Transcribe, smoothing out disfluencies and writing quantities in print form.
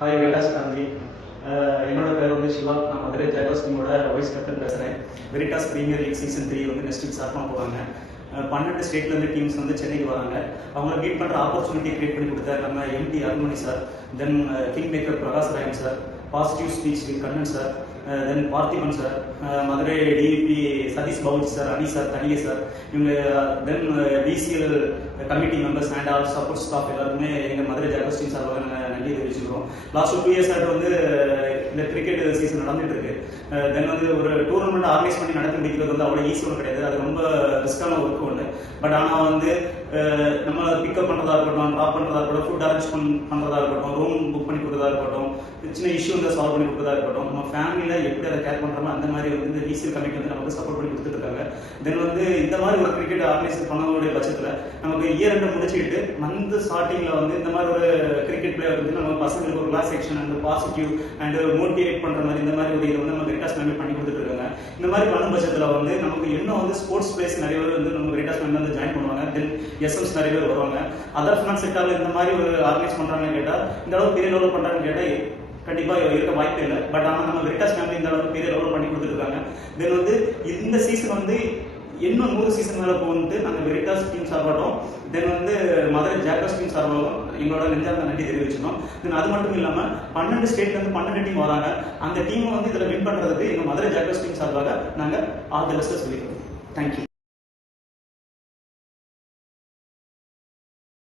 Hi Veritas family. என்னோட பேர் வந்து சிவா. நான் மதுரை ஜாகர்ஸ் டீமோட வைஸ் கேப்டன் பேசுகிறேன். வெரிட்டாஸ் பிரீமியர் லீக் சீசன் 3 வந்து நெக்ஸ்ட் வீக் ஸ்டார்ட் பண்ண போவாங்க. 12 ஸ்டேட்லேருந்து டீம்ஸ் வந்து சென்னைக்கு வராங்க. அவங்கள மீட் பண்ணுற ஆப்பர்ச்சுனிட்டியை கிரியேட் பண்ணி கொடுத்தாரு நம்ம MD Arunmani sir, then king maker Prakash Rayan sir, positive speech Kannan sir, then Parthiban sir, Madurai DP Satish Paul sir, Ani sir, Tanigai sir, இவங்க then TCL committee members and all support staff எல்லாருக்குமே எங்கள் மதுரை ஜாகர்ஸ் டீம் சார்பாக நாங்கள் நன்றி தெரிவிச்சுக்கிறோம். லாஸ்ட் 2 இயர்ஸ் ஆகிட்டு வந்து இந்த கிரிக்கெட் சீசன் நடந்துட்டு இருக்கு. தென் வந்து ஒரு டூர்னமெண்ட் ஆர்கனைஸ் பண்ணி நடத்தி முடிக்கிறது வந்து அவ்வளோ ஈஸி ஒன்று கிடையாது. அது ரொம்ப ரிஸ்கான ஒர்க் ஒன்று. பட் ஆனால் வந்து நம்ம பிக்கப் பண்ணுறதா இருக்கட்டும், ட்ராப் பண்ணுறதா இருக்கட்டும், ஃபுட் அரேஞ்ச் பண்ணுறதா இருக்கட்டும், ரூம் புக் பண்ணி கொடுத்ததா இருக்கட்டும், சின்ன இஷ்யூ வந்து சால்வ் பண்ணி கொடுத்ததா இருக்கட்டும், நம்ம ஃபேமிலியில் எப்படி அதை கேர் பண்ணுறோமோ அந்த மாதிரி வந்து இந்த டிசிஎல் கமிட்டி வந்து நமக்கு சப்போர்ட் பண்ணி கொடுத்துருக்காங்க. தென் வந்து இந்த மாதிரி ஒரு கிரிக்கெட் ஆர்கனைஸ் பண்ணக்கூடிய பட்சத்தில் நமக்கு இயர் ரெண்டு முடிச்சுக்கிட்டு மந்த் ஸ்டார்டிங்கில் வந்து இந்த மாதிரி ஒரு கிரிக்கெட் பிளேயர் வந்து நம்ம பசங்களுக்கு ஒரு class section and positive and motivate பண்ணுற மாதிரி இந்த மாதிரி ஒரு இதை வந்து நம்ம வெரிட்டாஸ் ஃபேமிலி பண்ணி கொடுத்துட்டு இருக்காங்க. இந்த மாதிரி பண்ணும் பட்சத்தில் வந்து நமக்கு இன்னும் வந்து ஸ்போர்ட்ஸ் பிளேஸ் நிறைய பேர் வந்து நம்ம வெரிட்டாஸ் ஃபேமிலி வந்து ஜாயின் பண்ணுவாங்க. தென் எஸ்எம்ஸ் நிறைய பேர் வருவாங்க. அதர் ஃபினான்ஸ் செக்டாரில் இந்த மாதிரி ஒரு ஆர்கனைஸ் பண்ணுறாங்கன்னு கேட்டால், இந்த அளவுக்கு பெரிய லெவலில் பண்ணுறாங்கன்னு கேட்டால் கண்டிப்பாக இருக்க வாய்ப்பே இல்லை. பட் ஆனால் நம்ம வெரிட்டாஸ் ஃபேமிலி இந்த அளவுக்கு பெரிய லெவலில் பண்ணி கொடுத்துருக்காங்க. தென் வந்து இந்த சீசன் வந்து இன்னும் 100 சீசன் மேலே போகுது. நாங்கள் வெரிட்டாஸ் டீம் சார்பாட்டோம், தென் வந்து மதுரை ஜாகர்ஸ் டீம் சார்பாகவும் எங்களோட நெஞ்சார்ந்த நன்றி தெரிவிச்சிருக்கோம். தென் அது மட்டும் இல்லாமல் 12 ஸ்டேட்லேருந்து 12 டீம் வராங்க. அந்த டீமை வந்து இதில் வின் பண்ணுறதுக்கு எங்கள் மதுரை ஜாகர்ஸ் டீம் சார்பாக நாங்கள் ஆல் தி பெஸ்ட் சொல்லிக்கிறோம். தேங்க்யூ.